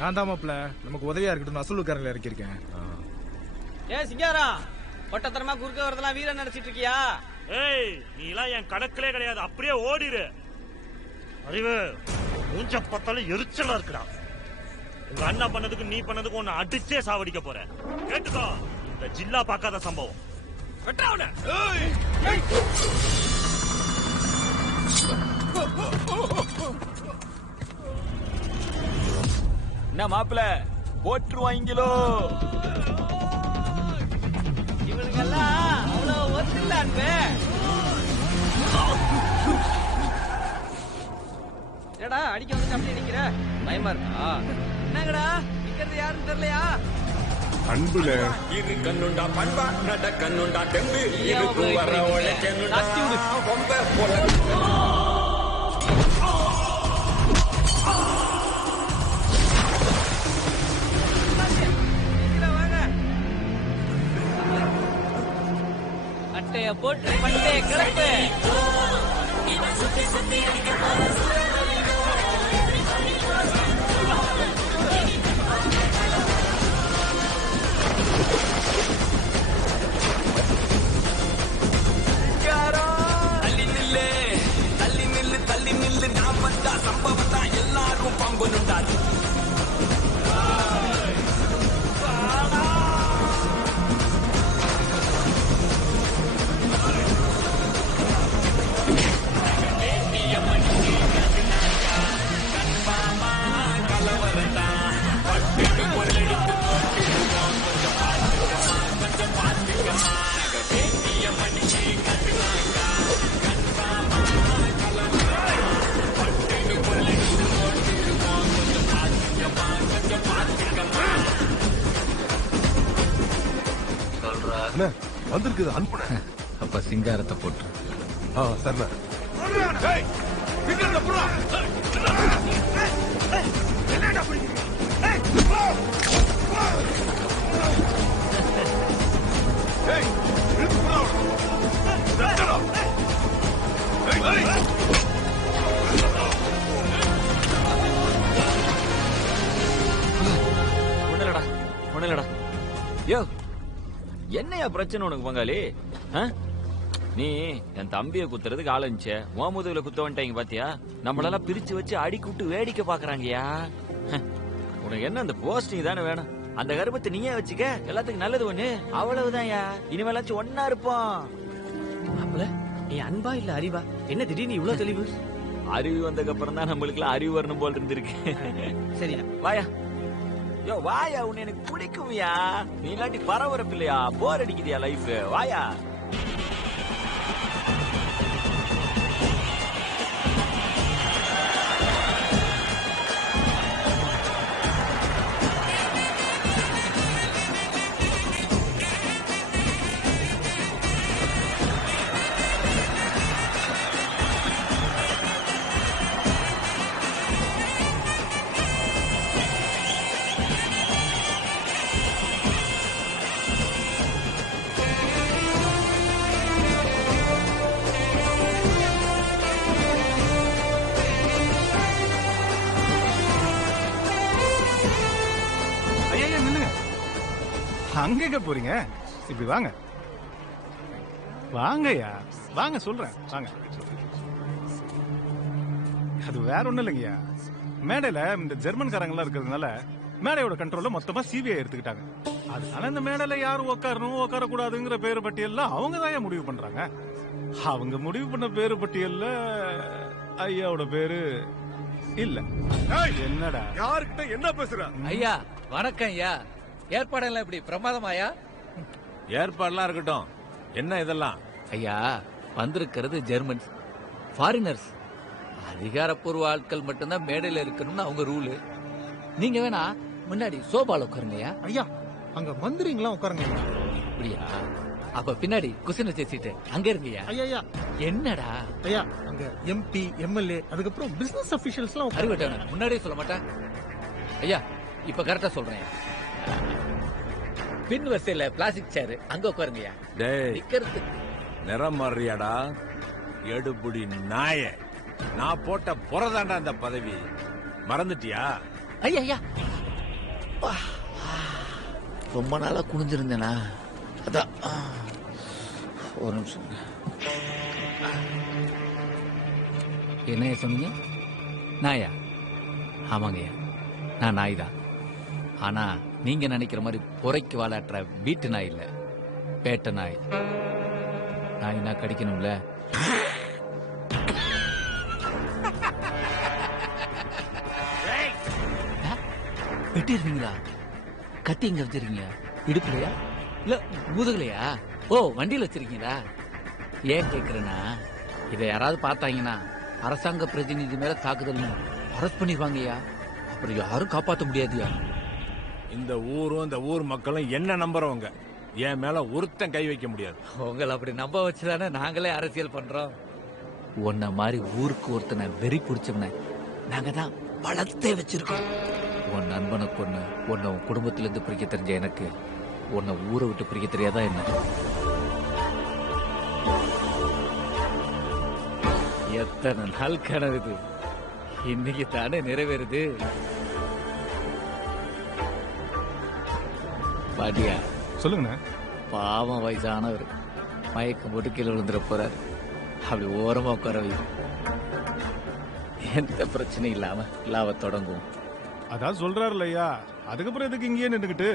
நான் தான் மாப்ள நமக்கு உதவியா இருக்கட்டும் அசலுக்காரங்களை இறக்கிருக்கேன். ஏ சிங்காரா ஒட்டத்தரமா குறுக்க வரதெல்லாம் வீரன் நினைச்சிட்டு இருக்கியா? ஏய் நீ எல்லாம் என் கணக்கிலே கிடையாது, அப்படியே ஓடிரு. அறிவு மூஞ்ச பார்த்தாலும் எரிச்சலா இருக்குடா. உங்க அண்ணா பண்ணதுக்கு நீ பண்ணதுக்கு உன்னை அடிச்சே சாவடிக்க போற. கேட்டுக்கோ, இந்த ஜில்லா பார்க்காத சம்பவம். என்ன மாப்பிள போட்டுருவாங்களோ? இவனுங்கெல்லாம் அவ்வளவு ஒத்துல்ல அன்பே. ஏடா அடிக்க வந்து அப்படி நிக்கிற? பயமா இருக்கா? என்னங்கடா நிக்கிறது யாருன்னு தெரியலையா? அன்புல இரு கண்ணுண்டா பண்பா நட கண்ணுண்டா தெம்பு இதுக்கு வர உழைக்கணுண்டா ரொம்ப போல. அட்டைய போட்டு பட்டைய கிளப்பு. தள்ளி நில்லு தள்ளி நில்லு தள்ளி நில்லு நான் வந்தா சம்பவம் தான் எல்லாரும் பம்பனுண்டா. வந்திருக்குது அனுப்புன. அப்ப சிங்காரத்தை போட்டு சரிண்ணா. ஒண்ணுலடா. யோ என்னையா பிரச்சனை உனக்கு பங்காளி? நீ என் தம்பிய குத்துறதுக்கு ஆரம்பிச்ச, உன் முதுகுல குத்த வந்துட்டாங்க பாத்தியா? நம்மளெல்லாம் பிரிச்சு வச்சு அடிக்கு விட்டு வேடிக்கை பாக்குறாங்கயா. உனக்கு என்ன அந்த போஸ்டிங் தானே வேணும்? அந்த கர்ப்பத்தை நீயே வச்சுக்க, எல்லாத்துக்கும் நல்லது ஒண்ணு. அவ்வளவுதான்யா, இனிமேலாச்சும் ஒன்னா இருப்போம். அப்பல நீ அன்பா இல்ல அறிவா? என்ன திடீர்னு இவ்வளவு தெளிவு? அறிவு வந்ததுக்கு அப்புறம் தான் நம்மளுக்கு எல்லாம் அறிவு வரணும் போல் இருந்திருக்கு. சரியா வாயா. யோ வாயா, உன்னை எனக்கு பிடிக்கும்யா. நீ இல்லாட்டி பரபரப்பு இல்லையா? போர் அடிக்குதியா லைஃப்? வாயா. அங்க போறீங்க? இப்படி வாங்க வாங்கய்யா, வாங்க சொல்றேன் வாங்க. அது வேற ஒண்ணும் இல்லைங்கய்யா, மேடையில இந்த ஜெர்மன்காரங்க இருக்கிறதுனால மேடையோட கண்ட்ரோல மொத்தமா சிபிஐ எடுத்துக்கிட்டாங்க. அதனால இந்த மேடையில யாரும் உட்காரணும் உட்கார கூடாதுங்கிற பேரு பட்டியல்ல அவங்க தான் முடிவு பண்றாங்க. அவங்க முடிவு பண்ண பேரு பட்டியல்ல ஐயாவோட பேரு இல்ல. என்னடா யாருக்கிட்ட என்ன பேசுற? ஐயா வணக்கம் ஐயா. ஏற்பாடெல்லாம் இப்படி பிரமாதமாயா? ஏற்பாடுலாம் இருக்கட்டும், என்ன இதெல்லாம்? ஐயா வந்திருக்கிறது ஜெர்மன்ஸ், ஃபாரினர்ஸ். அதிகாரப்பூர்வ ஆட்கள் மட்டும்தான் மேடையில இருக்கணும்னு அவங்க ரூலு. நீங்க வேணா முன்னாடி சோபால உட்காருங்கய்யா. ஐயா அங்க மந்திரிங்களாம் உட்காருங்க ஐயா. அப்படியா? அப்ப பின்னாடி குசின சீட்டு அங்க இருங்கய்யா. ஐயா என்னடா ஐயா அங்க எம்பி எம்எல்ஏ அதுக்கப்புறம் பிசினஸ் அபிஷியல்ஸ் எல்லாம் அறிவட்டவன முன்னாடியே சொல்ல மாட்டேன். ஐயா இப்ப கரெக்டா சொல்றேன். பின் வரிசையில பிளாஸ்டிக் சேர் அங்க உட்காருங்கய்யா. டேய் நிக்கிறது நிறம் மாறியாடா எடுபுடி நாய. நான் போட்ட புறதாண்டா அந்த பதவி, மறந்துட்டியா? ஐயா ஐயா ரொம்ப நாளா குனிஞ்சிருந்தேனா, அதான் ஒரு நிமிஷம். என்ன சொன்னீங்க? நாயா? ஆமாங்கய்யா, நான் நாய் தான். ஆனா நீங்க நினைக்கிற மாதிரி புறைக்கு வாழாற்ற வீட்டு நாய் இல்ல, பேட்ட நாய். நாய்னா கடிக்கணும்ல. வெட்டிருந்தீங்களா? கத்தி எங்க வச்சிருக்கீங்க? இடுப்புலையா இல்ல முதுகுலையா? ஓ வண்டியில வச்சிருக்கீங்களா? ஏன் கேக்குறேன்னா, இதை யாராவது பார்த்தாங்கன்னா அரசாங்க பிரதிநிதி மேல தாக்குதல் அரெஸ்ட் பண்ணிடுவாங்கய்யா. அப்புறம் யாரும் காப்பாற்ற முடியாதுயா. இந்த ஊரும் இந்த ஊர் மக்களும் என்ன நம்புறவங்க, என் மேல ஒருத்தன் கை வைக்க முடியாது. உங்களை அப்படி நம்ப வச்சுதானே நாங்களே அரசியல் பண்றோம். உன்ன மாதிரி ஊருக்கு ஒருத்தனை வெறி பிடிச்சவன நாங்க தான் வளர்த்தே வச்சிருக்கோம். உன் நண்பனை கொண்டு உன்னை உன் குடும்பத்திலிருந்து பிரிக்க தெரிஞ்ச எனக்கு உன்னை ஊரை விட்டு பிரிக்க தெரியாதா என்ன? எத்தனை நாள் கனவு இது, இன்னைக்கு தானே நிறைவேறுது. பாட்டியா சொல்லுங்கண்ணே. பாவம் வயசானவர் மயக்கம் போட்டு கீழே விழுந்துட போறாரு. அப்படி ஓரமா உட்கார வை, எந்த பிரச்சனையும் இல்லாம லாவ தொடங்கும். அதான் சொல்றாருல ஐயா, அதுக்கப்புறம் எதுக்கு இங்கேயே நின்றுக்கிட்டு